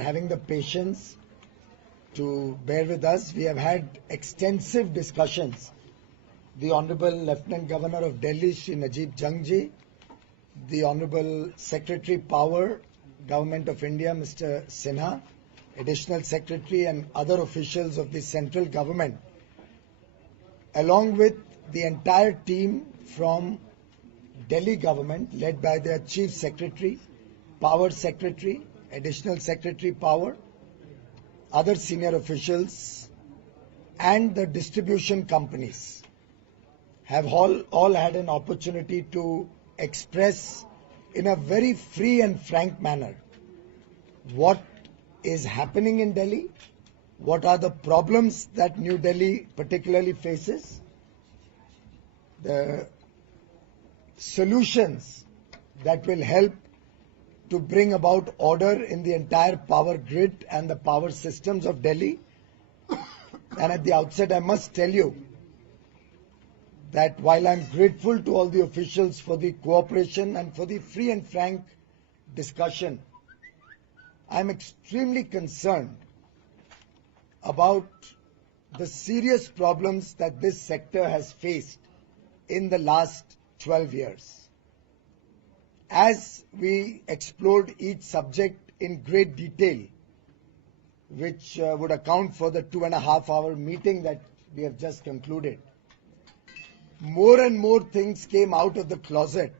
having the patience to bear with us. We have had extensive discussions. The Honorable Lieutenant Governor of Delhi, Shri Najib Jangji, the Honorable Secretary Power, Government of India, Mr. Sinha, Additional Secretary and other officials of the central government, along with the entire team from Delhi government led by their Chief Secretary, Power Secretary, Additional Secretary Power, other senior officials and the distribution companies have all had an opportunity to express in a very free and frank manner what is happening in Delhi, what are the problems that New Delhi particularly faces, the solutions that will help to bring about order in the entire power grid and the power systems of Delhi. And at the outset, I must tell you that while I'm grateful to all the officials for the cooperation and for the free and frank discussion, I'm extremely concerned about the serious problems that this sector has faced in the last 12 years. As we explored each subject in great detail, which would account for the 2.5-hour meeting that we have just concluded, more and more things came out of the closet.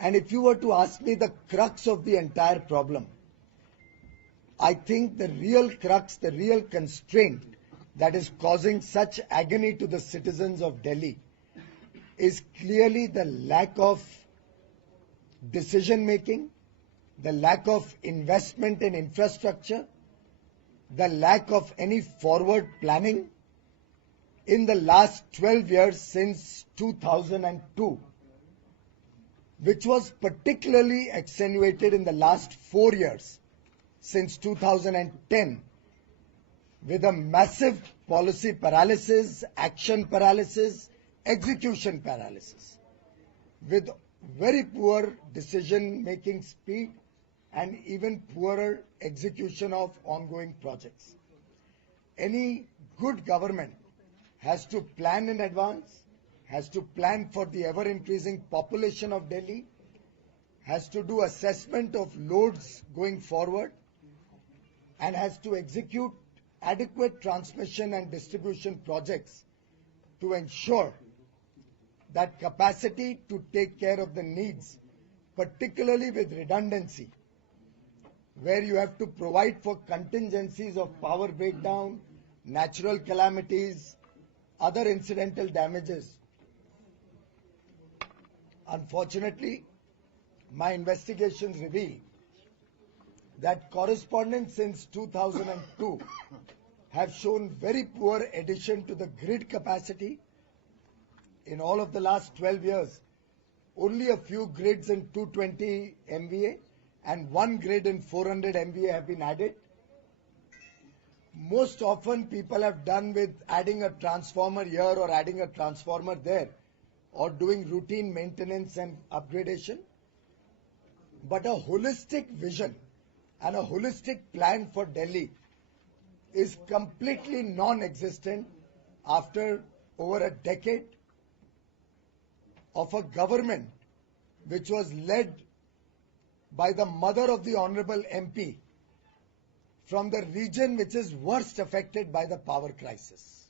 And if you were to ask me the crux of the entire problem, I think the real crux, the real constraint that is causing such agony to the citizens of Delhi is clearly the lack of decision making, the lack of investment in infrastructure, the lack of any forward planning in the last 12 years since 2002, which was particularly accentuated in the last 4 years since 2010, with a massive policy paralysis, action paralysis, execution paralysis, with very poor decision-making speed and even poorer execution of ongoing projects. Any good government has to plan in advance, has to plan for the ever-increasing population of Delhi, has to do assessment of loads going forward, and has to execute adequate transmission and distribution projects to ensure that capacity to take care of the needs, particularly with redundancy, where you have to provide for contingencies of power breakdown, natural calamities, other incidental damages. Unfortunately, my investigations reveal that correspondents since 2002 have shown very poor addition to the grid capacity. In all of the last 12 years, only a few grids in 220 MVA and one grid in 400 MVA have been added. Most often people have done with adding a transformer here or adding a transformer there or doing routine maintenance and upgradation. But a holistic vision and a holistic plan for Delhi is completely non-existent after over a decade of a government which was led by the mother of the Honorable MP from the region which is worst affected by the power crisis.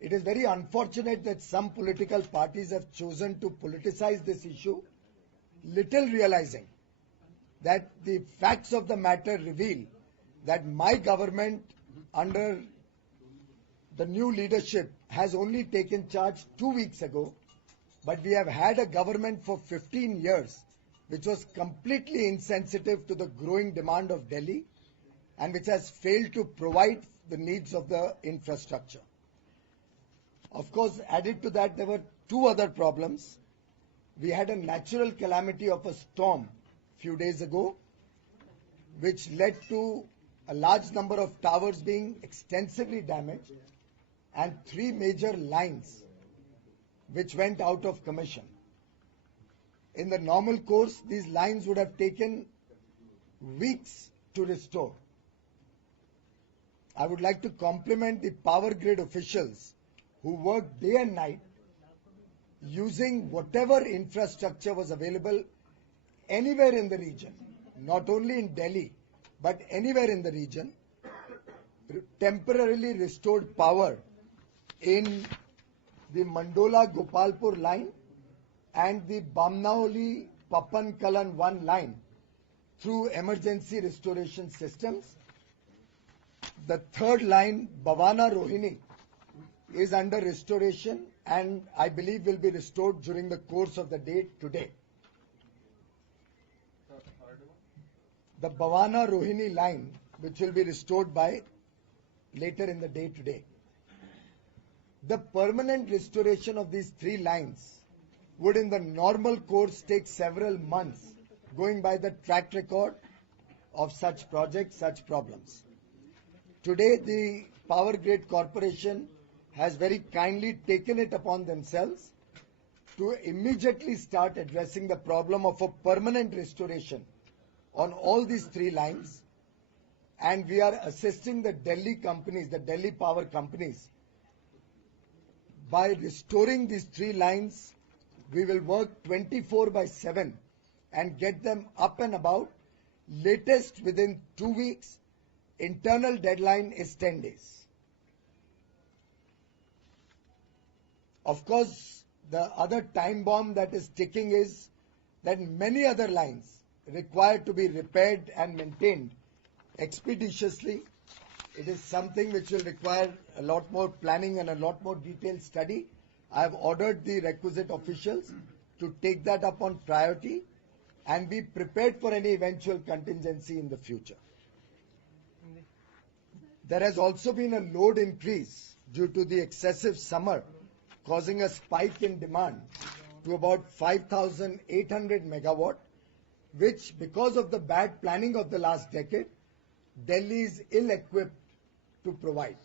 It is very unfortunate that some political parties have chosen to politicize this issue, little realizing that the facts of the matter reveal that my government under the new leadership has only taken charge 2 weeks ago, but we have had a government for 15 years which was completely insensitive to the growing demand of Delhi and which has failed to provide the needs of the infrastructure. Of course, added to that, there were two other problems. We had a natural calamity of a storm few days ago, which led to a large number of towers being extensively damaged and 3 major lines which went out of commission. In the normal course, these lines would have taken weeks to restore. I would like to compliment the power grid officials who worked day and night using whatever infrastructure was available anywhere in the region, not only in Delhi, but anywhere in the region, temporarily restored power in the Mandola Gopalpur line and the Bamnaoli Papan Kalan 1 line through emergency restoration systems. The third line, Bhavana Rohini, is under restoration and I believe will be restored during the course of the day today. The Bhavana Rohini line, which will be restored by later in the day today. The permanent restoration of these three lines would in the normal course take several months, going by the track record of such projects, such problems. Today, the Power Grid Corporation has very kindly taken it upon themselves to immediately start addressing the problem of a permanent restoration on all these three lines, and we are assisting the Delhi companies, the Delhi power companies. By restoring these three lines, we will work 24/7 and get them up and about, latest within 2 weeks. Internal deadline is 10 days. Of course, the other time bomb that is ticking is that many other lines require to be repaired and maintained expeditiously. It is something which will require a lot more planning and a lot more detailed study. I have ordered the requisite officials to take that up on priority and be prepared for any eventual contingency in the future. There has also been a load increase due to the excessive summer, causing a spike in demand to about 5,800 megawatt, which, because of the bad planning of the last decade, Delhi is ill-equipped to provide.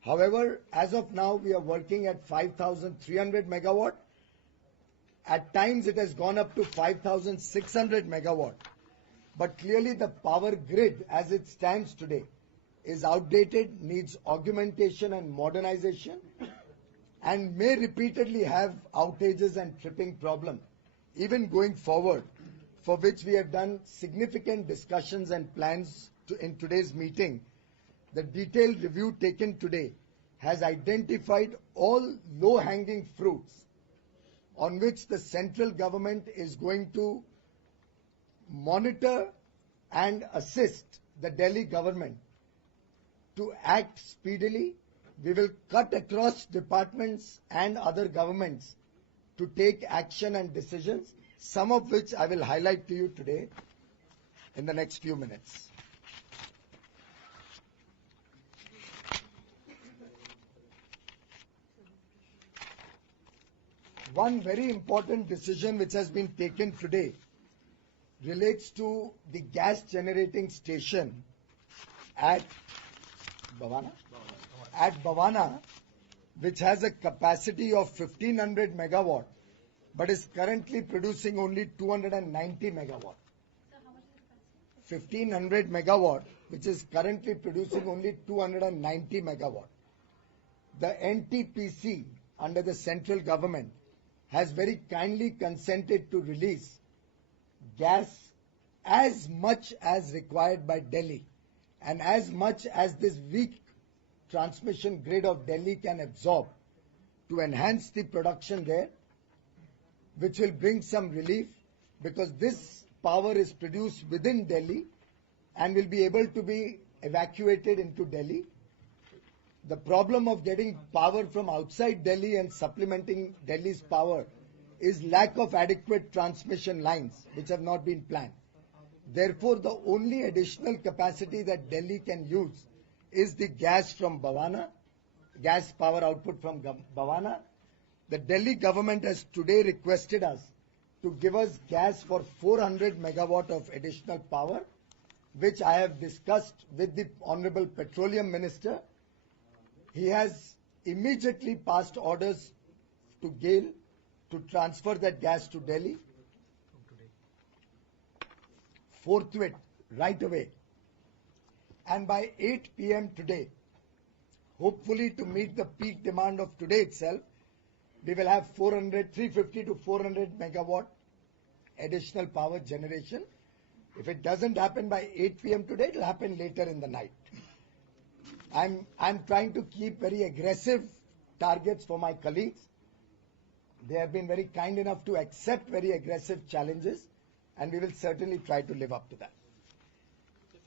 However, as of now, we are working at 5,300 megawatt. At times, it has gone up to 5,600 megawatt. But clearly, the power grid, as it stands today, is outdated, needs augmentation and modernization, and may repeatedly have outages and tripping problem, even going forward, for which we have done significant discussions and plans in today's meeting. The detailed review taken today has identified all low-hanging fruits on which the central government is going to monitor and assist the Delhi government to act speedily. We will cut across departments and other governments to take action and decisions, some of which I will highlight to you today in the next few minutes. One very important decision which has been taken today relates to the gas generating station at Bhavana, which has a capacity of 1500 megawatt, but is currently producing only 290 megawatt. 1500 megawatt, which is currently producing only 290 megawatt. The NTPC, under the central government, has very kindly consented to release gas as much as required by Delhi and as much as this weak transmission grid of Delhi can absorb to enhance the production there, which will bring some relief, because this power is produced within Delhi and will be able to be evacuated into Delhi. The problem of getting power from outside Delhi and supplementing Delhi's power is lack of adequate transmission lines, which have not been planned. Therefore, the only additional capacity that Delhi can use is the gas from Bhavana, gas power output from Bhavana. The Delhi government has today requested us to give us gas for 400 megawatt of additional power, which I have discussed with the Honorable Petroleum Minister. He has immediately passed orders to GAIL to transfer that gas to Delhi forthwith, right away. And by 8 p.m. today, hopefully to meet the peak demand of today itself, we will have 350 to 400 megawatt additional power generation. If it doesn't happen by 8 p.m. today, it will happen later in the night. I'm trying to keep very aggressive targets for my colleagues. They have been very kind enough to accept very aggressive challenges, and we will certainly try to live up to that.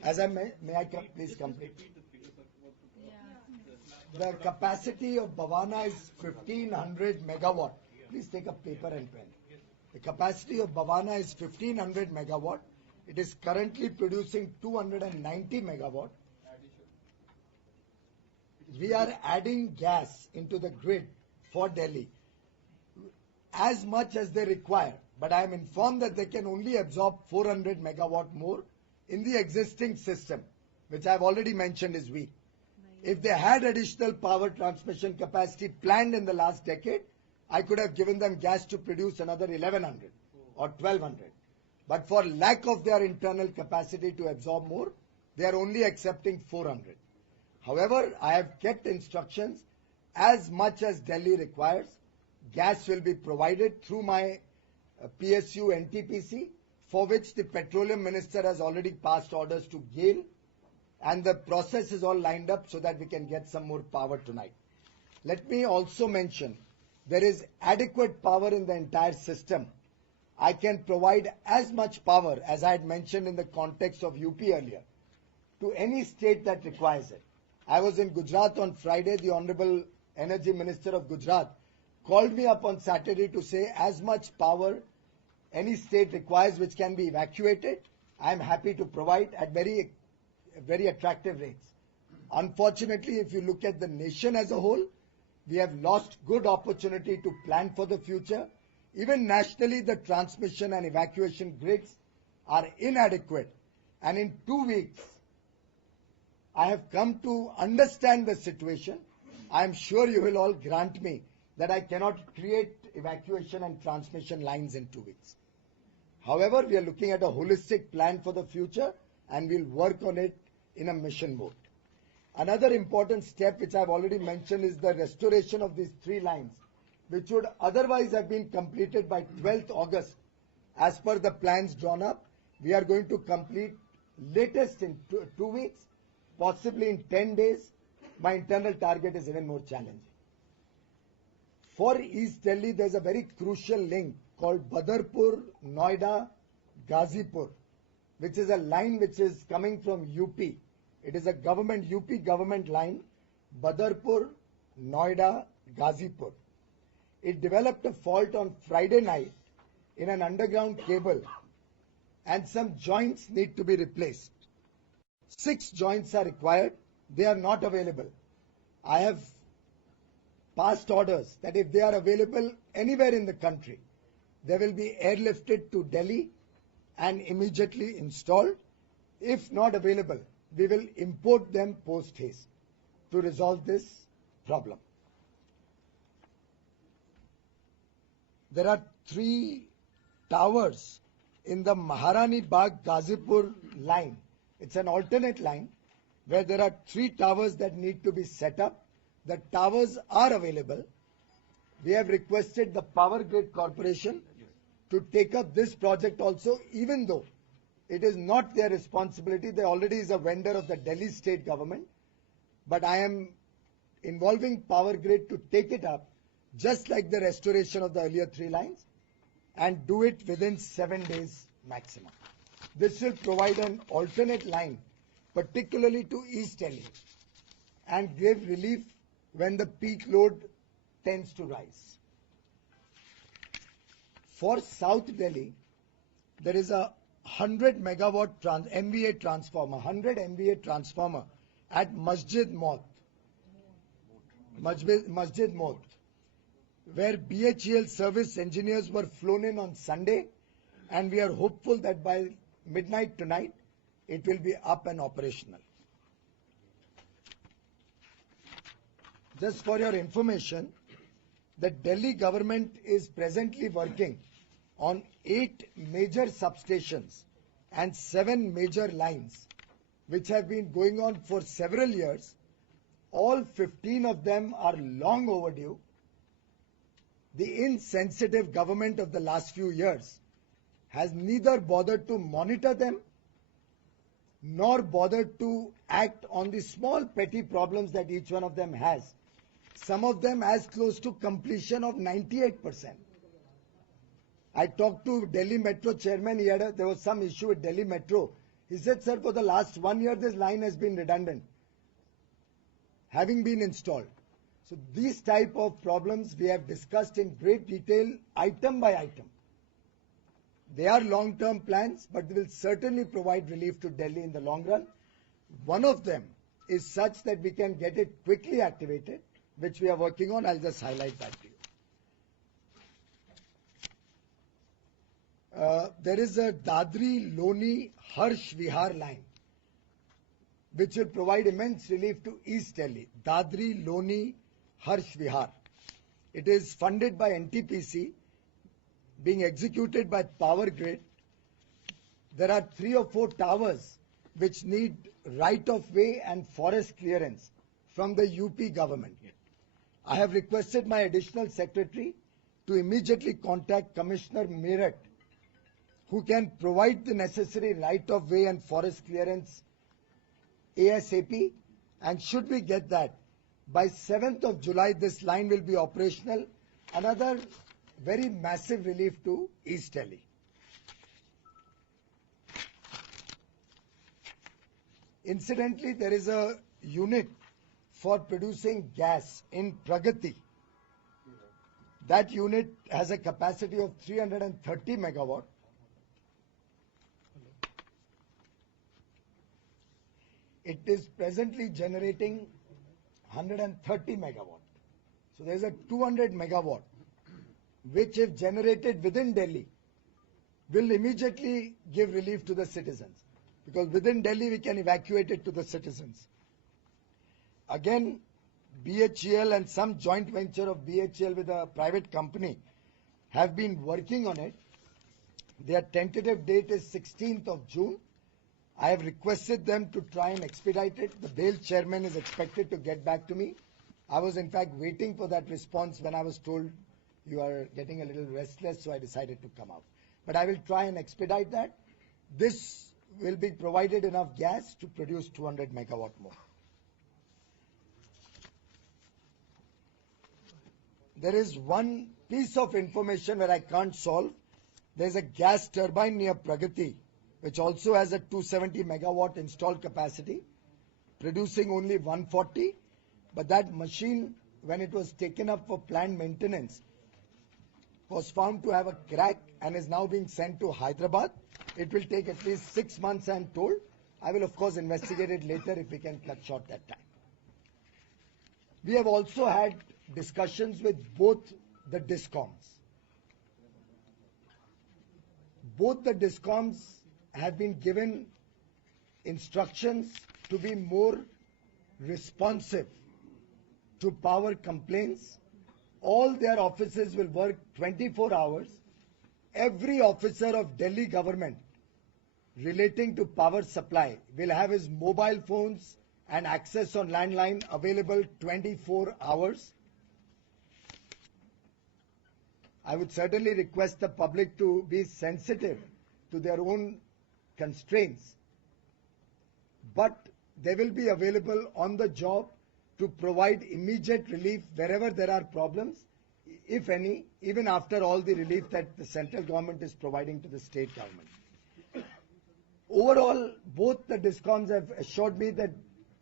As I may I please complete? The capacity of Bhavana is 1500 megawatt. Please take a paper and pen. The capacity of Bhavana is 1500 megawatt. It is currently producing 290 megawatt. We are adding gas into the grid for Delhi as much as they require. But I am informed that they can only absorb 400 megawatt more in the existing system, which I have already mentioned is weak. If they had additional power transmission capacity planned in the last decade, I could have given them gas to produce another 1100 or 1200. But for lack of their internal capacity to absorb more, they are only accepting 400. However, I have kept instructions as much as Delhi requires. Gas will be provided through my PSU NTPC, for which the Petroleum Minister has already passed orders to GAIL, and the process is all lined up so that we can get some more power tonight. Let me also mention, there is adequate power in the entire system. I can provide as much power as I had mentioned in the context of UP earlier to any state that requires it. I was in Gujarat on Friday. The Honorable Energy Minister of Gujarat called me up on Saturday to say as much power any state requires which can be evacuated, I am happy to provide at very attractive rates. Unfortunately, if you look at the nation as a whole, we have lost good opportunity to plan for the future. Even nationally, the transmission and evacuation grids are inadequate. And in 2 weeks, I have come to understand the situation. I am sure you will all grant me that I cannot create evacuation and transmission lines in 2 weeks. However, we are looking at a holistic plan for the future, and we'll work on it in a mission mode. Another important step which I've already mentioned is the restoration of these 3 lines, which would otherwise have been completed by 12th August. As per the plans drawn up, we are going to complete latest in 2 weeks, possibly in 10 days. My internal target is even more challenging. For East Delhi, there's a very crucial link called Badarpur, Noida, Ghazipur, which is a line which is coming from UP. It is a UP government line, Badarpur, Noida, Ghazipur. It developed a fault on Friday night in an underground cable, and some joints need to be replaced. 6 joints are required. They are not available. I have passed orders that if they are available anywhere in the country, they will be airlifted to Delhi and immediately installed. If not available, we will import them post haste to resolve this problem. There are 3 towers in the Maharani Bagh Ghazipur line. It's an alternate line where there are 3 towers that need to be set up. The towers are available. We have requested the Power Grid Corporation to take up this project also, even though it is not their responsibility. They already is a vendor of the Delhi state government. But I am involving Power Grid to take it up, just like the restoration of the earlier 3 lines, and do it within 7 days maximum. This will provide an alternate line, particularly to East Delhi, and give relief when the peak load tends to rise. For South Delhi, there is a 100 megawatt MVA transformer, 100 MVA transformer at Masjid Maut, where BHEL service engineers were flown in on Sunday, and we are hopeful that by midnight tonight, it will be up and operational. Just for your information, the Delhi government is presently working on 8 major substations and 7 major lines which have been going on for several years. All 15 of them are long overdue. The insensitive government of the last few years has neither bothered to monitor them nor bothered to act on the small petty problems that each one of them has. Some of them as close to completion of 98%. I talked to Delhi Metro chairman. There was some issue with Delhi Metro. He said, sir, for the last 1 year, this line has been redundant, having been installed. So these type of problems we have discussed in great detail, item by item. They are long-term plans, but they will certainly provide relief to Delhi in the long run. One of them is such that we can get it quickly activated, which we are working on. I'll just highlight that to you. There is a Dadri-Loni Harsh Vihar line, which will provide immense relief to East Delhi. Dadri-Loni Harsh Vihar. It is funded by NTPC, being executed by Power Grid. There are 3 or 4 towers which need right-of-way and forest clearance from the UP government. I have requested my additional secretary to immediately contact Commissioner Meerut, who can provide the necessary right-of-way and forest clearance ASAP. And should we get that, by 7th of July, this line will be operational. Another very massive relief to East Delhi. Incidentally, there is a unit for producing gas in Pragati. That unit has a capacity of 330 megawatt. It is presently generating 130 megawatt. So there is a 200 megawatt, which if generated within Delhi, will immediately give relief to the citizens. Because within Delhi, we can evacuate it to the citizens. Again, BHEL and some joint venture of BHEL with a private company have been working on it. Their tentative date is 16th of June. I have requested them to try and expedite it. The BHEL chairman is expected to get back to me. I was in fact waiting for that response when I was told you are getting a little restless, so I decided to come out. But I will try and expedite that. This will be provided enough gas to produce 200 megawatt more. There is one piece of information where I can't solve. There is a gas turbine near Pragati, which also has a 270 megawatt installed capacity, producing only 140. But that machine, when it was taken up for planned maintenance, was found to have a crack and is now being sent to Hyderabad. It will take at least 6 months, I am told. I will, of course, investigate it later if we can cut short that time. We have also had discussions with both the DISCOMs. Both the DISCOMs have been given instructions to be more responsive to power complaints. All their offices will work 24 hours. Every officer of Delhi government relating to power supply will have his mobile phones and access on landline available 24 hours. I would certainly request the public to be sensitive to their own constraints, but they will be available on the job to provide immediate relief wherever there are problems, if any, even after all the relief that the central government is providing to the state government. Overall, both the DISCOMs have assured me that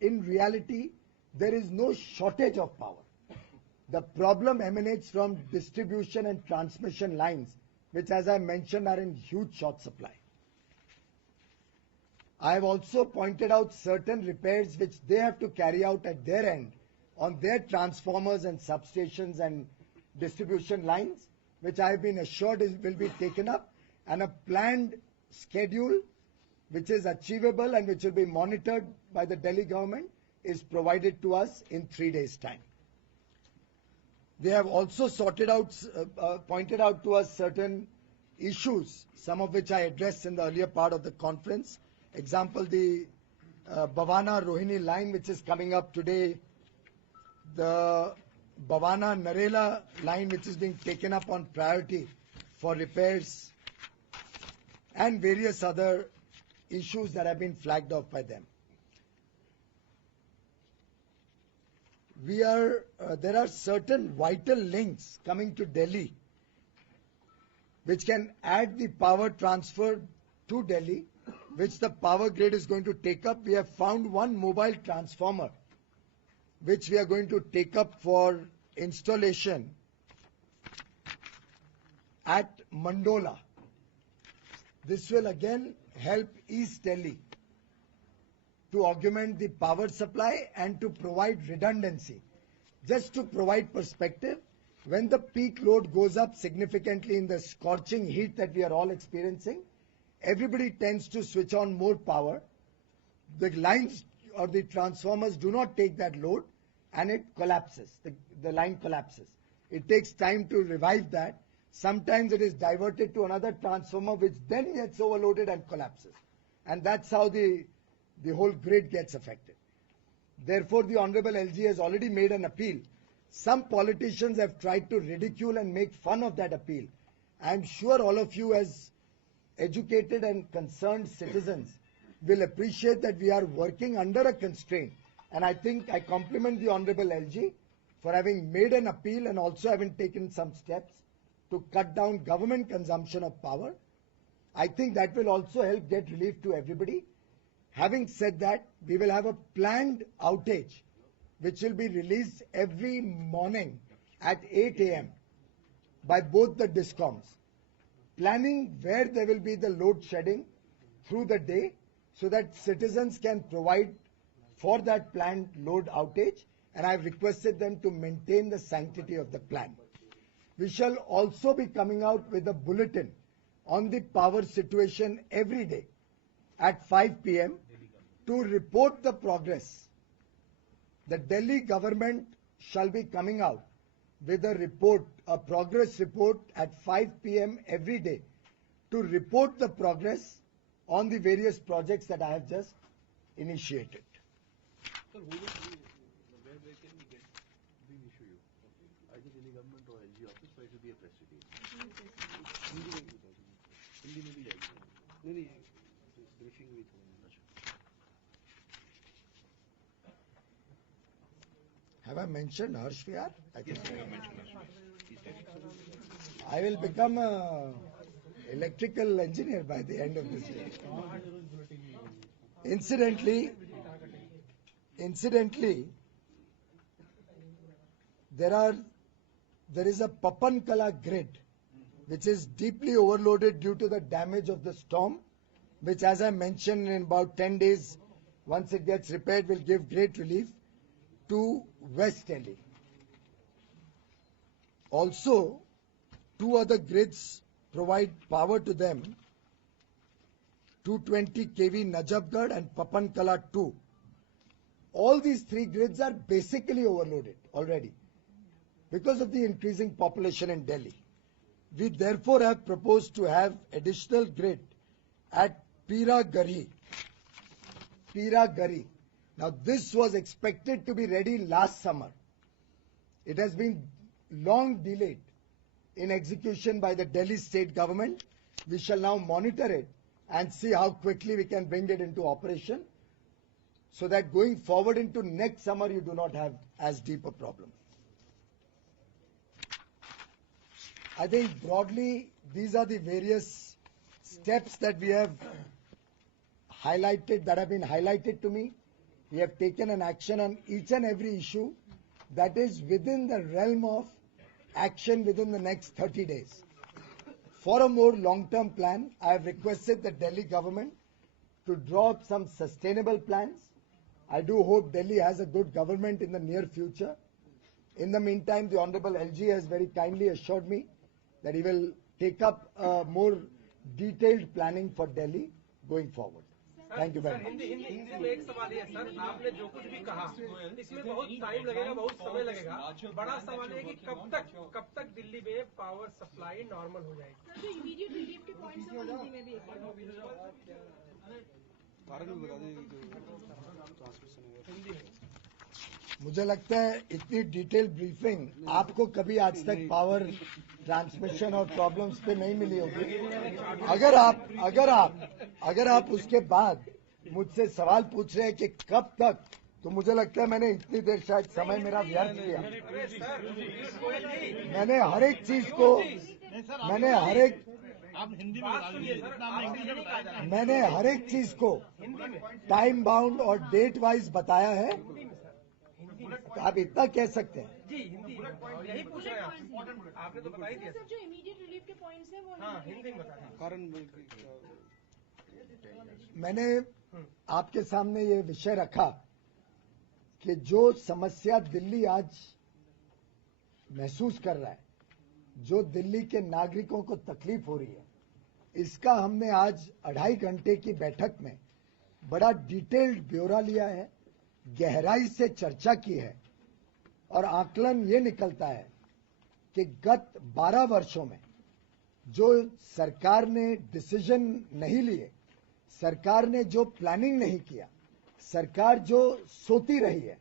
in reality, there is no shortage of power. The problem emanates from distribution and transmission lines, which, as I mentioned, are in huge short supply. I have also pointed out certain repairs which they have to carry out at their end on their transformers and substations and distribution lines, which I have been assured will be taken up, and a planned schedule which is achievable and which will be monitored by the Delhi government is provided to us in 3 days' time. They have also pointed out to us certain issues, some of which I addressed in the earlier part of the conference. Example, the Bhavana Rohini line which is coming up today, the Bhavana Narela line which is being taken up on priority for repairs, and various other issues that have been flagged off by them. There are certain vital links coming to Delhi which can add the power transfer to Delhi, which the power grid is going to take up. We have found one mobile transformer which we are going to take up for installation at Mandola. This will again help East Delhi to augment the power supply and to provide redundancy. Just to provide perspective, when the peak load goes up significantly in the scorching heat that we are all experiencing, everybody tends to switch on more power. The lines or the transformers do not take that load and it collapses. The line collapses. It takes time to revive that. Sometimes it is diverted to another transformer which then gets overloaded and collapses. And that's how the whole grid gets affected. Therefore, the Honorable LG has already made an appeal. Some politicians have tried to ridicule and make fun of that appeal. I am sure all of you as educated and concerned citizens will appreciate that we are working under a constraint. And I think I compliment the Honorable LG for having made an appeal and also having taken some steps to cut down government consumption of power. I think that will also help get relief to everybody. Having said that, we will have a planned outage which will be released every morning at 8 a.m. by both the DISCOMs, planning where there will be the load shedding through the day so that citizens can provide for that planned load outage, and I have requested them to maintain the sanctity of the plan. We shall also be coming out with a bulletin on the power situation every day at 5 p.m. to report the progress. The Delhi government shall be coming out with a report, a progress report at 5 p.m. every day to report the progress on the various projects that I have just initiated. Sir, where can we get the issue? Either Delhi government or LG office, or it will be a press release. Hindi में भी जाएगी. नहीं briefing भी थोड़ा. Have I mentioned Harsh Vihar? I think Yes, I have mentioned Harsh. I will become an electrical engineer by the end of this year. Incidentally, there is a Papankala grid which is deeply overloaded due to the damage of the storm, which, as I mentioned, in about 10 days, once it gets repaired, will give great relief to West Delhi. Also, two other grids provide power to them, 220 kV Najafgarh and Papankala 2. All these three grids are basically overloaded already because of the increasing population in Delhi. We therefore have proposed to have additional grid at Piragari. Now this was expected to be ready last summer. It has been long delayed in execution by the Delhi state government. We shall now monitor it and see how quickly we can bring it into operation so that going forward into next summer you do not have as deep a problem. I think broadly these are the various steps that we have highlighted, that have been highlighted to me. We have taken an action on each and every issue that is within the realm of action within the next 30 days. For a more long-term plan, I have requested the Delhi government to draw up some sustainable plans. I do hope Delhi has a good government in the near future. In the meantime, the Honorable LG has very kindly assured me that he will take up more detailed planning for Delhi going forward. Thank you very much. Hindi में एक सवाल है sir, आपने जो कुछ भी कहा इसमें बहुत टाइम लगेगा, बहुत समय लगेगा. बड़ा सवाल है कि कब तक दिल्ली में पावर सप्लाई नॉर्मल हो जाएगी. सर, जो इमीडिएट रिलीफ के पॉइंट्स हैं वो हिंदी में भी एक बार. कारण भी बता दें जो ट्रांसमिशन है हिंदी में। मुझे लगता है इतनी डिटेल ब्रीफिंग आपको कभी आज तक पावर ट्रांसमिशन और प्रॉब्लम्स पे नहीं मिली होगी। अगर आप उसके बाद मुझसे सवाल पूछ रहे हैं कि कब तक, तो मुझे लगता है मैंने इतनी देर शायद समय मेरा व्यर्थ किया। अरे सर, पीयूष गोयल जी, मैंने हर एक चीज को मैंने हर एक बात सुनिए सर, आप हिंदी नहीं कहा जा रहा है। मैंने हर एक चीज को हिंदी में, टाइम बाउंड और डेट वाइज बताया है। हिंदी में सर, हिंदी में। तो आप इतना कह सकते हैं। जी हिंदी में, और यही पूछ रहे हैं आपने तो बता ही दिया सर जो इमीडिएट रिलीफ के पॉइंट्स हैं वो हाँ हिंदी में बता दीजिए। कारण मैंने आपके सामने ये विषय रखा कि जो समस्या दिल्ली आज महसूस कर रहा है, जो दिल्ली के नागरिकों को तकलीफ हो रही है, इसका हमने आज 2.5 घंटे की बैठक में बड़ा डिटेल्ड ब्यौरा लिया है, गहराई से चर्चा की है और आकलन ये निकलता है कि गत 12 वर्षों में जो सरकार ने डिसीजन नहीं लिए, सरकार ने जो प्लानिंग नहीं किया, सरकार जो सोती रही है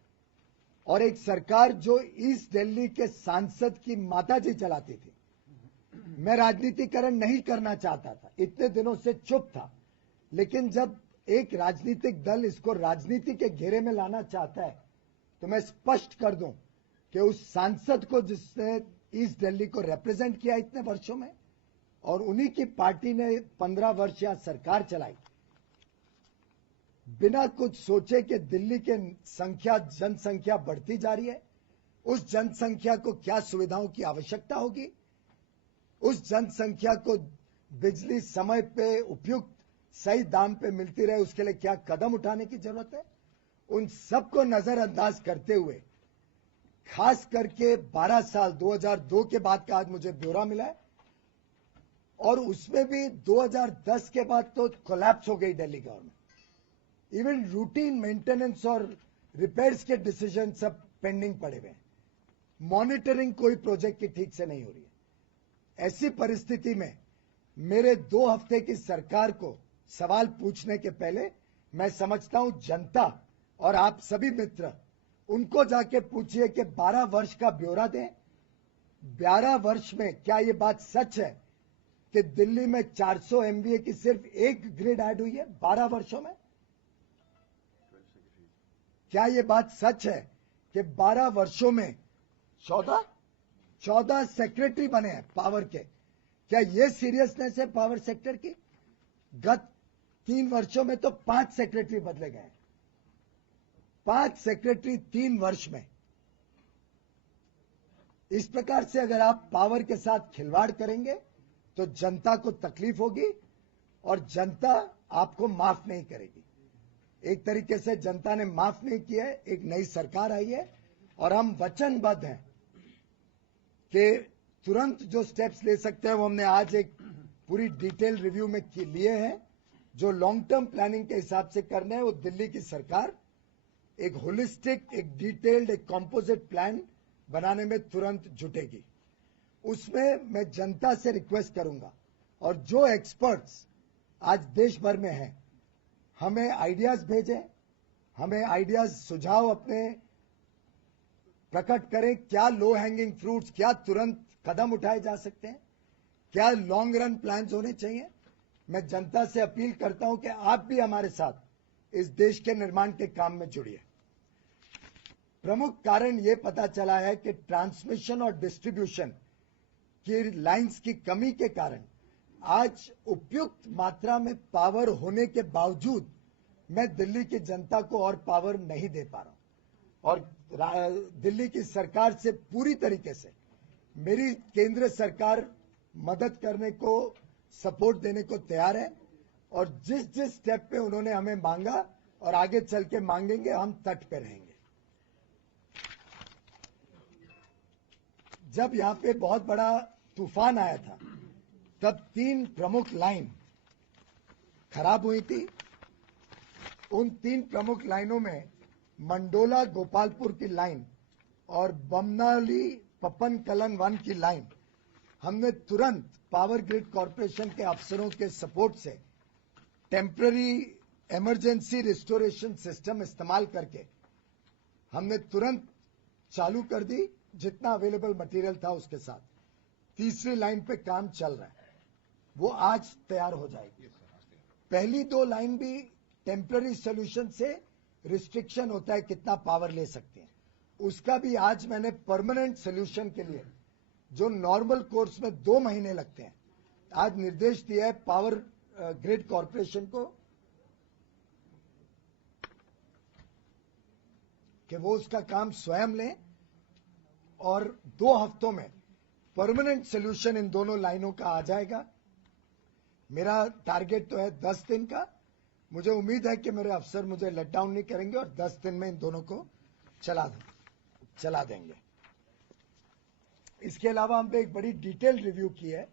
और एक सरकार जो ईस्ट दिल्ली के सांसद की माताजी चलाती थी। मैं राजनीतिकरण नहीं करना चाहता था, इतने दिनों से चुप था, लेकिन जब एक राजनीतिक दल इसको राजनीति के घेरे में लाना चाहता है तो मैं स्पष्ट कर दूं कि उस सांसद को जिसने ईस्ट दिल्ली को रिप्रेजेंट किया इतने वर्षों में और उन्हीं की पार्टी ने 15 वर्ष यहां सरकार चलाई, बिना कुछ सोचे कि दिल्ली के जनसंख्या बढ़ती जा रही है, उस जनसंख्या को क्या सुविधाओं की आवश्यकता होगी, उस जनसंख्या को बिजली समय पे उपयुक्त सही दाम पे मिलती रहे, उसके लिए क्या कदम उठाने की जरूरत है, उन सबको नजरअंदाज करते हुए खास करके 12 साल 2002 के बाद का आज मुझे ब्यौरा मिला है और उसमें भी 2010 के बाद तो कोलैप्स हो गई Delhi government. Even routine maintenance और रिपेयर्स के डिसीजन सब पेंडिंग पड़े हुए हैं, मॉनिटरिंग कोई प्रोजेक्ट की ठीक से नहीं हो रही है। ऐसी परिस्थिति में मेरे 2 हफ्ते की सरकार को सवाल पूछने के पहले मैं समझता हूं जनता और आप सभी मित्र उनको जाके पूछिए कि 12 वर्ष का ब्यौरा दें। 12 वर्ष में क्या ये बात सच है कि दिल्ली में 400 MVA की सिर्फ एक ग्रिड ऐड हुई है 12 वर्षों में? क्या ये बात सच है कि 12 वर्षों में 14 सेक्रेटरी बने हैं पावर के? क्या ये सीरियसनेस है पावर सेक्टर की? गत 3 वर्षों में तो 5 सेक्रेटरी बदले गए, 5 सेक्रेटरी 3 वर्ष में। इस प्रकार से अगर आप पावर के साथ खिलवाड़ करेंगे तो जनता को तकलीफ होगी और जनता आपको माफ नहीं करेगी। एक तरीके से जनता ने माफ नहीं किया है, एक नई सरकार आई है और हम वचनबद्ध हैं कि तुरंत जो स्टेप्स ले सकते हैं वो हमने आज एक पूरी डिटेल रिव्यू में लिए हैं। जो लॉन्ग टर्म प्लानिंग के हिसाब से करना है वो दिल्ली की सरकार एक होलिस्टिक, एक डिटेल्ड, एक कॉम्पोजिट प्लान बनाने में तुरंत जुटेगी। उसमें मैं जनता से रिक्वेस्ट करूंगा और जो एक्सपर्ट्स आज देश भर में हैं हमें आइडियाज भेजें, हमें आइडियाज सुझाव अपने प्रकट करें। क्या लो हैंगिंग फ्रूट्स, क्या तुरंत कदम उठाए जा सकते हैं, क्या लॉन्ग रन प्लान्स होने चाहिए। मैं जनता से अपील करता हूं कि आप भी हमारे साथ इस देश के निर्माण के काम में जुड़िए। प्रमुख कारण यह पता चला है कि ट्रांसमिशन और डिस्ट्रीब्यूशन की लाइंस की कमी के कारण आज उपयुक्त मात्रा में पावर होने के बावजूद मैं दिल्ली की जनता को और पावर नहीं दे पा रहा हूं और दिल्ली की सरकार से पूरी तरीके से मेरी केंद्र सरकार मदद करने को, सपोर्ट देने को तैयार है और जिस जिस स्टेप पे उन्होंने हमें मांगा और आगे चल के मांगेंगे, हम तट पे रहेंगे। जब यहां पे बहुत बड़ा तूफान आया था तब 3 प्रमुख लाइन खराब हुई थी। उन 3 प्रमुख लाइनों में मंडोला गोपालपुर की लाइन और बमनाली पपन कलन 1 की लाइन हमने तुरंत पावर ग्रिड कॉरपोरेशन के अफसरों के सपोर्ट से टेम्पररी इमरजेंसी रिस्टोरेशन सिस्टम इस्तेमाल करके हमने तुरंत चालू कर दी, जितना अवेलेबल मटेरियल था उसके साथ। तीसरी लाइन पे काम चल रहा है, वो आज तैयार हो जाएगी। पहली 2 लाइन भी टेम्पररी सोल्यूशन से रिस्ट्रिक्शन होता है कितना पावर ले सकते हैं, उसका भी आज मैंने परमानेंट सोल्यूशन के लिए जो नॉर्मल कोर्स में 2 महीने लगते हैं, आज निर्देश दिया है पावर ग्रिड कॉर्पोरेशन को कि वो उसका काम स्वयं लें और 2 हफ्तों में परमानेंट सोल्यूशन इन दोनों लाइनों का आ जाएगा। मेरा टारगेट तो है 10 दिन का। मुझे उम्मीद है कि मेरे अफसर मुझे लेट डाउन नहीं करेंगे और 10 दिन में इन दोनों को चला देंगे। इसके अलावा हम पे एक बड़ी डिटेल रिव्यू की है,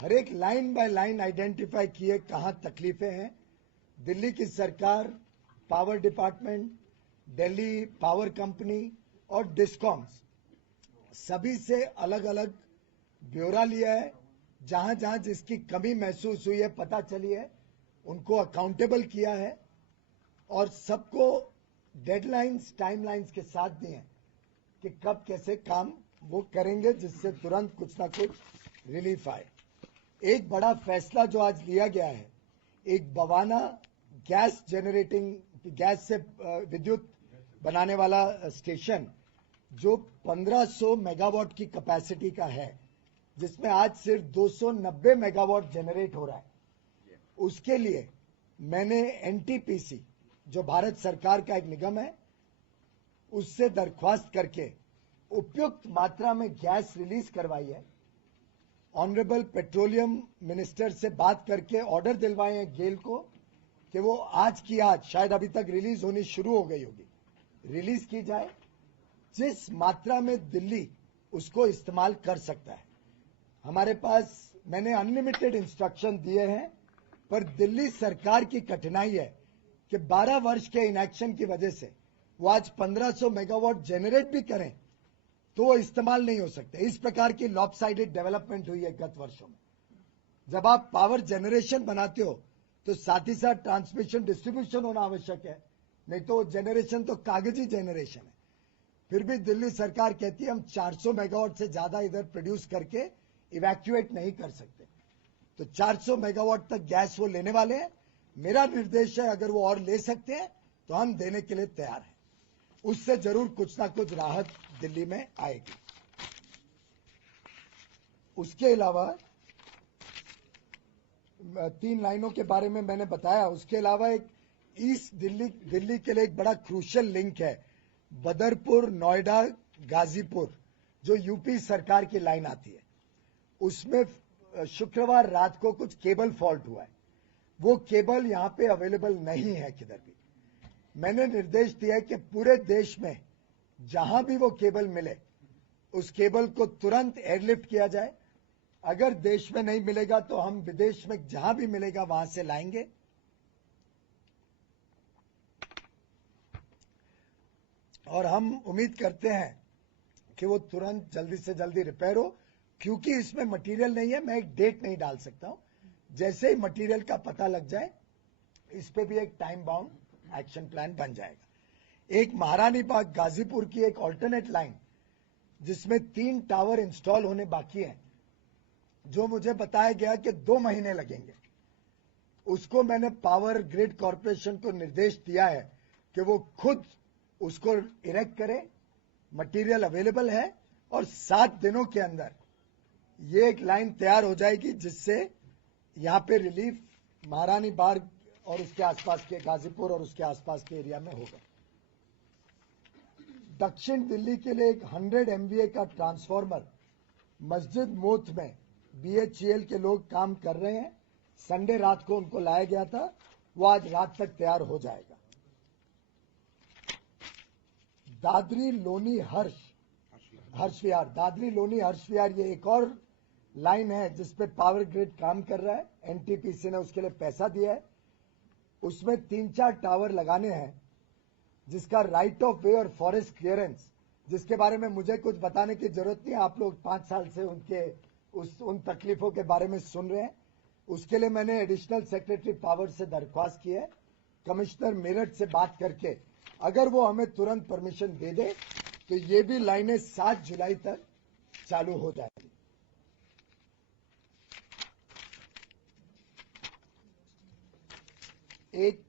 हर एक लाइन बाय लाइन आइडेंटिफाई की है कहां तकलीफें हैं। दिल्ली की सरकार, power department, Delhi power company और डिस्कॉम्स सभी से अलग अलग ब्यौरा लिया है। जहां जहां जिसकी कमी महसूस हुई है, पता चली है, उनको अकाउंटेबल किया है और सबको डेडलाइंस, टाइमलाइंस के साथ दिए हैं कि कब कैसे काम वो करेंगे, जिससे तुरंत कुछ ना कुछ रिलीफ आए। एक बड़ा फैसला जो आज लिया गया है, एक बवाना गैस जेनरेटिंग, गैस से विद्युत बनाने वाला स्टेशन जो 1500 मेगावाट की कैपेसिटी का है, जिसमें आज सिर्फ 290 मेगावाट जनरेट हो रहा है, उसके लिए मैंने एनटीपीसी जो भारत सरकार का एक निगम है, उससे दरख्वास्त करके उपयुक्त मात्रा में गैस रिलीज करवाई है। ऑनरेबल पेट्रोलियम मिनिस्टर से बात करके ऑर्डर दिलवाए हैं गेल को कि वो आज की आज, शायद अभी तक रिलीज होनी शुरू हो गई होगी, रिलीज की जाए। जिस मात्रा में दिल्ली उसको इस्तेमाल कर सकता है, हमारे पास मैंने अनलिमिटेड इंस्ट्रक्शन दिए हैं, पर दिल्ली सरकार की कठिनाई है कि 12 वर्ष के इनएक्शन की वजह से वो आज 1500 मेगावाट जनरेट भी करें तो वो इस्तेमाल नहीं हो सकते। इस प्रकार की लॉपसाइडेड डेवलपमेंट हुई है गत वर्षों में। जब आप पावर जनरेशन बनाते हो तो साथ ही साथ ट्रांसमिशन डिस्ट्रीब्यूशन होना आवश्यक है, नहीं तो जनरेशन तो कागजी जनरेशन है। फिर भी दिल्ली सरकार कहती है हम 400 मेगावाट से ज्यादा इधर प्रोड्यूस करके इवैक्यूएट नहीं कर सकते। तो 400 मेगावाट तक गैस वो लेने वाले हैं। मेरा निर्देश है अगर वो और ले सकते हैं तो हम देने के लिए तैयार हैं। उससे जरूर कुछ ना कुछ राहत दिल्ली में आएगी। उसके अलावा 3 लाइनों के बारे में मैंने बताया। उसके अलावा एक ईस्ट दिल्ली के लिए एक बड़ा क्रूशियल लिंक है, बदरपुर, नोएडा, गाजीपुर, जो यूपी सरकार की लाइन आती है। उसमें शुक्रवार रात को कुछ केबल फॉल्ट हुआ है। वो केबल यहां पे अवेलेबल नहीं है किधर भी। मैंने निर्देश दिया है कि पूरे देश में जहां भी वो केबल मिले, उस केबल को तुरंत एयरलिफ्ट किया जाए। अगर देश में नहीं मिलेगा तो हम विदेश में जहां भी मिलेगा वहां से लाएंगे। और हम उम्मीद करते हैं कि वो तुरंत जल्दी से जल्दी रिपेयर हो। क्योंकि इसमें मटेरियल नहीं है, मैं एक डेट नहीं डाल सकता हूं। जैसे ही मटेरियल का पता लग जाए, इस पे भी एक टाइम बाउंड एक्शन प्लान बन जाएगा। एक महारानी बाग गाजीपुर की एक ऑल्टरनेट लाइन, जिसमें 3 टावर इंस्टॉल होने बाकी हैं, जो मुझे बताया गया कि 2 महीने लगेंगे। उसको मैंने पावर ग्रिड कॉर्पोरेशन को निर्देश दिया है कि वो खुद उसको इरेक्ट करे। मटेरियल अवेलेबल है और 7 दिनों के अंदर ये एक लाइन तैयार हो जाएगी, जिससे यहां पे रिलीफ महारानी बाग और उसके आसपास के गाजीपुर और उसके आसपास के एरिया में होगा। दक्षिण दिल्ली के लिए एक 100 MVA का ट्रांसफार्मर मस्जिद मोथ में BHEL के लोग काम कर रहे हैं। संडे रात को उनको लाया गया था, वो आज रात तक तैयार हो जाएगा। दादरी लोनी हर्ष विहार, दादरी लोनी हर्ष विहार, ये एक और लाइन है जिसपे पावर ग्रिड काम कर रहा है। एनटीपीसी ने उसके लिए पैसा दिया है। उसमें 3-4 टावर लगाने हैं, जिसका राइट ऑफ वे और फॉरेस्ट क्लियरेंस, जिसके बारे में मुझे कुछ बताने की जरूरत नहीं है। आप लोग 5 साल से उन तकलीफों के बारे में सुन रहे हैं। उसके लिए मैंने एडिशनल सेक्रेटरी पावर से दरख्वास्त की है कमिश्नर मेरठ से बात करके अगर वो हमें तुरंत परमिशन दे दे तो ये भी लाइनें 7 जुलाई तक चालू हो जाएगी। एक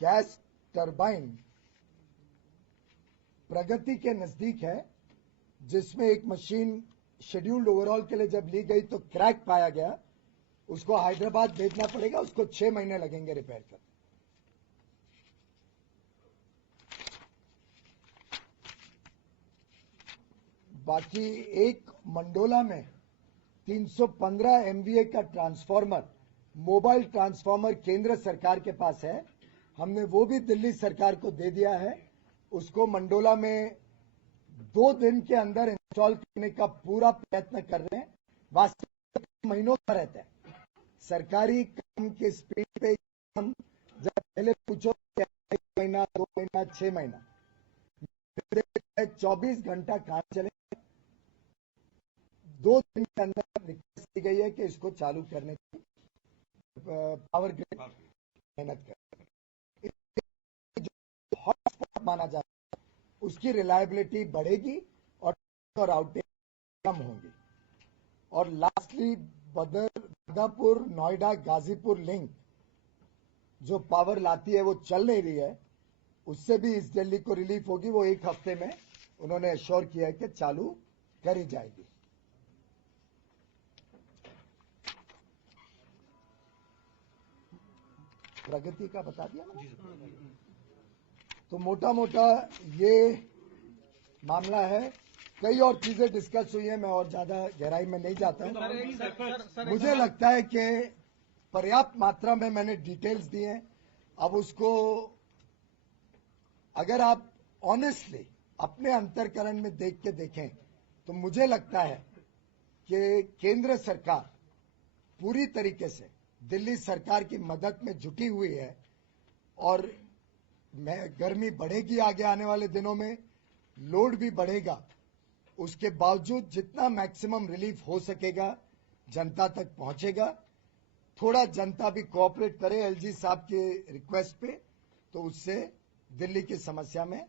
गैस टरबाइन प्रगति के नजदीक है, जिसमें एक मशीन शेड्यूल्ड ओवरऑल के लिए जब ली गई तो क्रैक पाया गया, उसको हैदराबाद भेजना पड़ेगा, उसको 6 महीने लगेंगे रिपेयर करने। बाकी एक मंडोला में 315 एमवीए का ट्रांसफार्मर, मोबाइल ट्रांसफार्मर केंद्र सरकार के पास है, हमने वो भी दिल्ली सरकार को दे दिया है। उसको मंडोला में 2 दिन के अंदर इंस्टॉल करने का पूरा प्रयत्न कर रहे हैं। वास्तविक महीनों का रहता है सरकारी काम के स्पीड पे। हम जब पहले पूछो 1 महीना, 2 महीना, 6 महीना, 24 घंटा काम चले। 2 दिन के अंदर रिक्वेस्ट की गई है कि इसको चालू करने की पावर ग्रिड मेहनत कर। जो हॉटस्पॉट माना जाता है उसकी रिलायबिलिटी बढ़ेगी और आउटेज कम होंगी। और लास्टली बदरपुर नोएडा गाजीपुर लिंक जो पावर लाती है वो चल नहीं रही है, उससे भी इस दिल्ली को रिलीफ होगी। वो 1 हफ्ते में उन्होंने एश्योर किया है कि चालू करी जाएगी। प्रगति का बता दिया मैंने। तो मोटा मोटा ये मामला है। कई और चीजें डिस्कस हुई है, मैं और ज्यादा गहराई में नहीं जाता हूं। मुझे लगता है कि पर्याप्त मात्रा में मैंने डिटेल्स दी हैं। अब उसको अगर आप ऑनेस्टली अपने अंतर्करण में देख के देखें तो मुझे लगता है कि केंद्र सरकार पूरी तरीके से दिल्ली सरकार की मदद में जुटी हुई है। और गर्मी बढ़ेगी आगे आने वाले दिनों में, लोड भी बढ़ेगा, उसके बावजूद जितना मैक्सिमम रिलीफ हो सकेगा जनता तक पहुंचेगा। थोड़ा जनता भी कोऑपरेट करे एलजी साहब के रिक्वेस्ट पे, तो उससे दिल्ली की समस्या में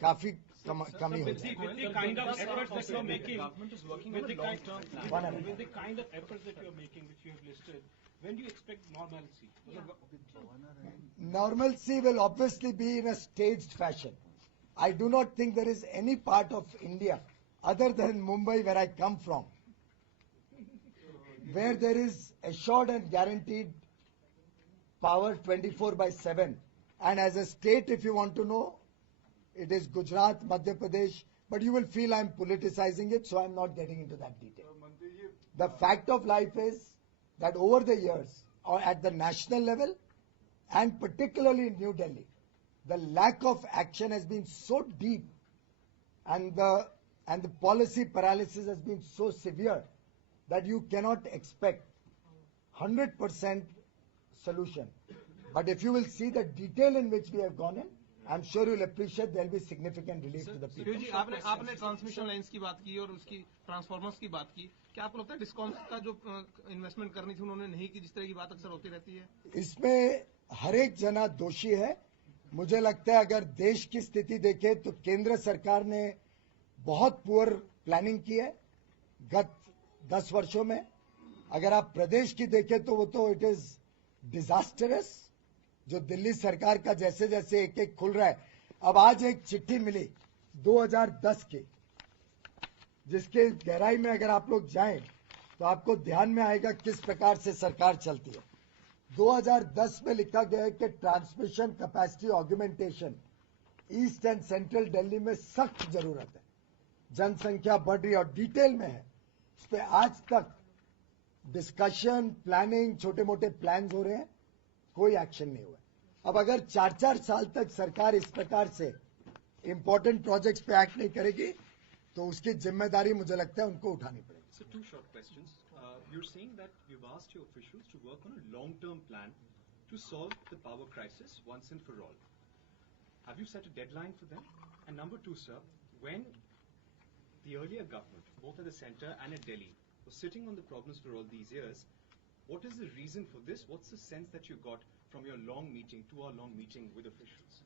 काफी कमी हो जाएगी। With the kind of efforts that you are making, with the kind of efforts that you are making, which you have listed, when do you expect normalcy? Normalcy will obviously be in a staged fashion. I do not think there is any part of India other than Mumbai, where I come from, where there is assured and guaranteed power 24/7. And as a state, if you want to know, it is Gujarat, Madhya Pradesh, but you will feel I'm politicizing it, so I'm not getting into that detail. The fact of life is that over the years, or at the national level, and particularly in New Delhi, the lack of action has been so deep, and the policy paralysis has been so severe that you cannot expect 100% solution. But if you will see the detail in which we have gone in, I'm sure you'll appreciate there will be significant relief to the people. जी, आपने transmission lines की बात की और उसकी transformers की बात की। क्या आपको लगता है डिस्कॉम का जो इन्वेस्टमेंट करनी थी उन्होंने नहीं की, जिस तरह की बात अक्सर होती रहती है? इसमें हर एक जना दोषी है। मुझे लगता है अगर देश की स्थिति देखें तो केंद्र सरकार ने बहुत पुअर प्लानिंग की है गत 10 वर्षों में। अगर आप प्रदेश की देखें तो वो तो इट इज डिजास्टरस। जो दिल्ली सरकार का जैसे जैसे एक एक खुल रहा है। अब आज एक चिट्ठी मिली 2010 की, जिसके गहराई में अगर आप लोग जाएं तो आपको ध्यान में आएगा किस प्रकार से सरकार चलती है। 2010 में लिखा गया है कि transmission capacity augmentation east and central Delhi में सख्त जरूरत है। जनसंख्या बढ़ रही है और डिटेल में है। इस पे आज तक डिस्कशन, प्लानिंग, छोटे मोटे प्लान्स हो रहे हैं, कोई एक्शन नहीं हुआ। अब अगर 4-4 साल तक सरकार इस प्रकार से इंपॉर्टेंट प्रोजेक्ट्स पे एक्ट नहीं करेगी तो उसकी जिम्मेदारी मुझे लगता है उनको उठानी पड़ेगी। So 2 short questions. You're saying that you've asked your officials to work on a long-term plan to solve the power crisis once and for all. Have you set a deadline for them? And number 2, sir, when the earlier government, both at the center and at Delhi, was sitting on the problems for all these years, what is the reason for this? What's the sense that you got from your long meeting, 2-hour long meeting with officials?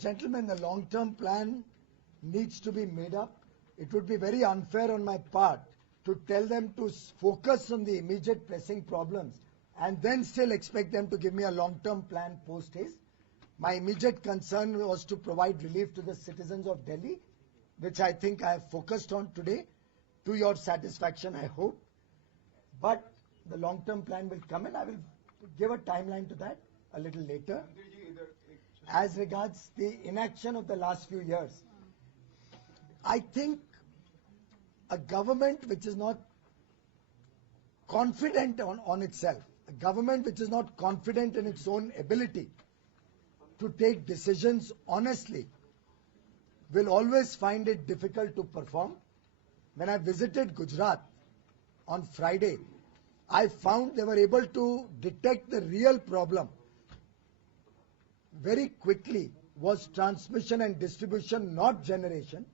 Gentlemen, the long-term plan needs to be made up. It would be very unfair on my part to tell them to focus on the immediate pressing problems and then still expect them to give me a long-term plan post-haste. My immediate concern was to provide relief to the citizens of Delhi, which I think I have focused on today, to your satisfaction, I hope. But the long-term plan will come in. I will give a timeline to that a little later. As regards the inaction of the last few years, I think a government which is not confident on itself, a government which is not confident in its own ability to take decisions honestly, will always find it difficult to perform. When I visited Gujarat on Friday, I found they were able to detect the real problem very quickly was transmission and distribution, not generation.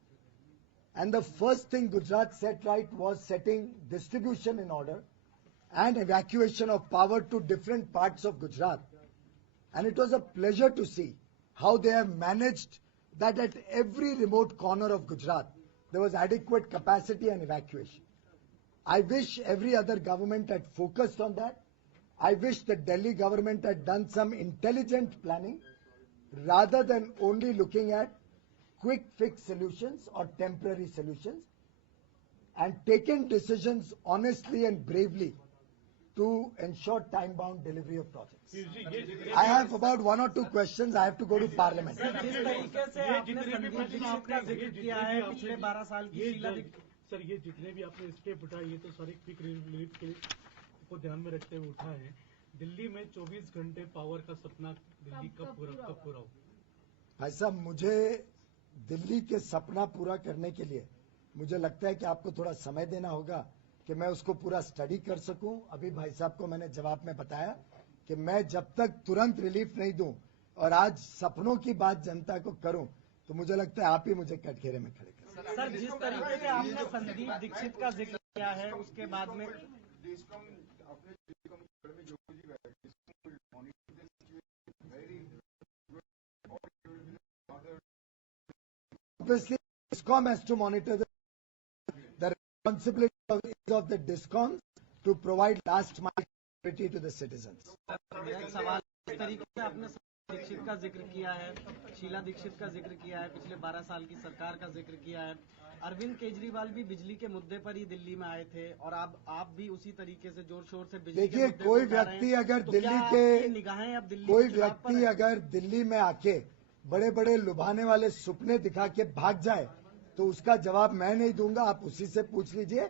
And the first thing Gujarat set right was setting distribution in order and evacuation of power to different parts of Gujarat. And it was a pleasure to see how they have managed that at every remote corner of Gujarat, there was adequate capacity and evacuation. I wish every other government had focused on that. I wish the Delhi government had done some intelligent planning rather than only looking at quick fix solutions or temporary solutions and taken decisions honestly and bravely to ensure time-bound delivery of projects. I have about 1 or 2 questions. I have to go to Parliament. जिस तरीके से आपने संदीप दीक्षित का जिक्र किया है पिछले 12 साल की शीला सर ये जितने भी आपने स्टेप उठाए ये तो सारे क्विक रिलीफ के को ध्यान में रखते हुए उठाए हैं। दिल्ली में 24 घंटे पावर का सपना दिल्ली कब पूरा हो? भाई साहब, मुझे दिल्ली के सपना पूरा करने के लिए मुझे लगता है कि आपको थोड़ा समय देना होगा कि मैं उसको पूरा स्टडी कर सकूं। अभी भाई साहब को मैंने जवाब में बताया कि मैं जब तक तुरंत रिलीफ नहीं दूं और आज सपनों की बात जनता को करूं तो मुझे लगता है आप ही मुझे कटघरे में खड़े करें। सर, जिस तरीके से आपने संदीप दीक्षित का जिक्र किया है उसके बाद में Obviously, DISCOM has to monitor the responsibility of the DISCOM to provide last mile security to the citizens. एक सवाल इस तरीके से आपने दीक्षित का जिक्र किया है, शीला दीक्षित का जिक्र किया है, पिछले 12 साल की सरकार का जिक्र किया है। अरविंद केजरीवाल भी बिजली के मुद्दे पर ही दिल्ली में आए थे और आप भी उसी तरीके से जोर शोर से बिजली के मुद्दे कोई व्यक्ति अगर दिल्ली के निगाहें अब दिल्ली कोई व्यक्ति अगर दिल्ली में आके बड़े बड़े लुभाने वाले सपने दिखा के भाग जाए तो उसका जवाब मैं नहीं दूंगा, आप उसी से पूछ लीजिए।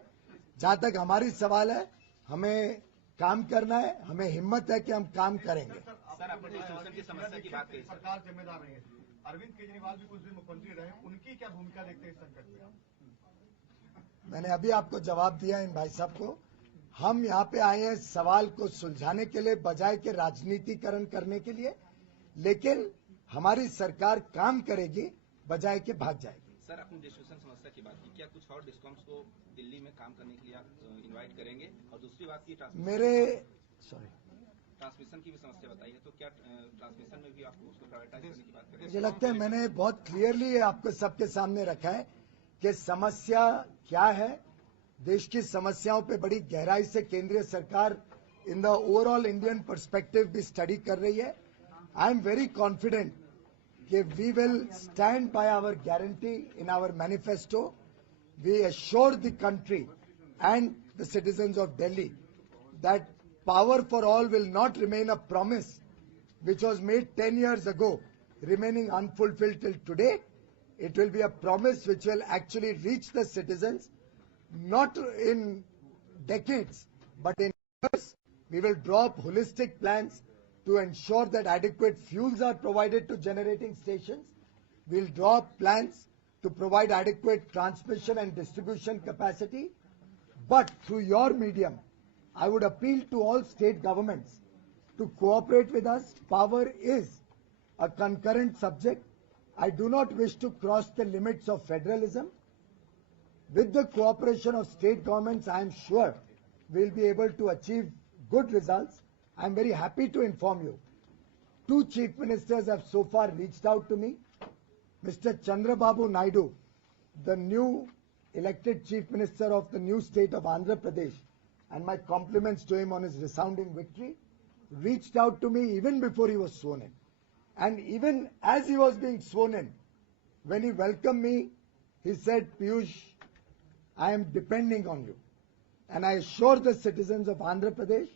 जहां तक हमारी सवाल है, हमें काम करना है, हमें हिम्मत है कि हम काम करेंगे। सर, आपने डिस्ट्रीब्यूशन की समस्या की बात कही। सरकार जिम्मेदार रही है। अरविंद केजरीवाल भी कुछ दिन मुख्यमंत्री रहे, उनकी क्या भूमिका देखते हैं इस संकट में? मैंने अभी आपको जवाब दिया इन भाई साहब को। हम यहाँ पे आए हैं सवाल को सुलझाने के लिए बजाय के राजनीतिकरण करने के लिए, लेकिन हमारी सरकार काम करेगी बजाय के भाग जाएगी। सर, अपनी डिस्ट्रीब्यूशन समस्या की बात की, क्या कुछ और डिस्कॉम्स को दिल्ली में काम करने के लिए आप इनवाइट करेंगे? और दूसरी बात की ट्रांसमिशन की भी समस्या बताइए, तो क्या ट्रांसमिशन में भी आपको उसको प्रायोरिटाइज करने की बात करेंगे? मुझे लगता है मैंने बहुत क्लियरली आपको सबके सामने रखा है कि समस्या क्या है। देश की समस्याओं पे बड़ी गहराई से केंद्रीय सरकार in the overall Indian perspective भी स्टडी कर रही है। आई एम वेरी कॉन्फिडेंट कि we will stand by our guarantee in our manifesto. We assure the country and the citizens of Delhi that power for all will not remain a promise which was made 10 years ago, remaining unfulfilled till today. It will be a promise which will actually reach the citizens, not in decades, but in years. We will draw up holistic plans to ensure that adequate fuels are provided to generating stations. We'll draw up plans to provide adequate transmission and distribution capacity. But through your medium, I would appeal to all state governments to cooperate with us. Power is a concurrent subject. I do not wish to cross the limits of federalism. With the cooperation of state governments, I am sure we'll be able to achieve good results. I am very happy to inform you Two chief ministers have so far reached out to me. Mr. Chandrababu Naidu, the new elected chief minister of the new state of Andhra Pradesh, and my compliments to him on his resounding victory, reached out to me even before he was sworn in. And even as he was being sworn in, when he welcomed me, he said, Piyush, I am depending on you. And I assure the citizens of Andhra Pradesh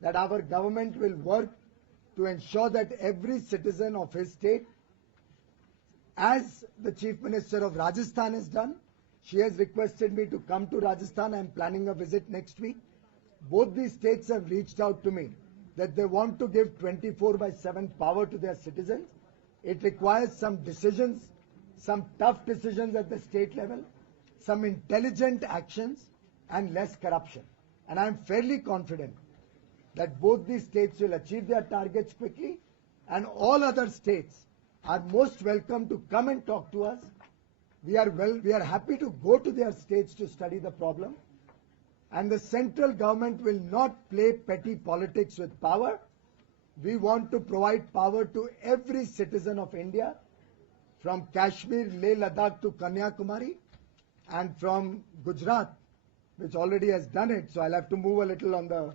that our government will work to ensure that every citizen of his state, as the Chief Minister of Rajasthan has done, she has requested me to come to Rajasthan. I am planning a visit next week. Both these states have reached out to me that they want to give 24/7 power to their citizens. It requires some decisions, some tough decisions at the state level, some intelligent actions, and less corruption. And I am fairly confident that both these states will achieve their targets quickly, and all other states are most welcome to come and talk to us. We are happy to go to their states to study the problem. And the central government will not play petty politics with power. We want to provide power to every citizen of India, from Kashmir, Leh, Ladakh to Kanyakumari, and from Gujarat, which already has done it. So I'll have to move a little on the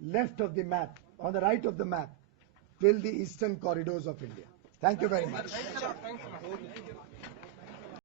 left of the map, on the right of the map, till the eastern corridors of India. Thank you very much.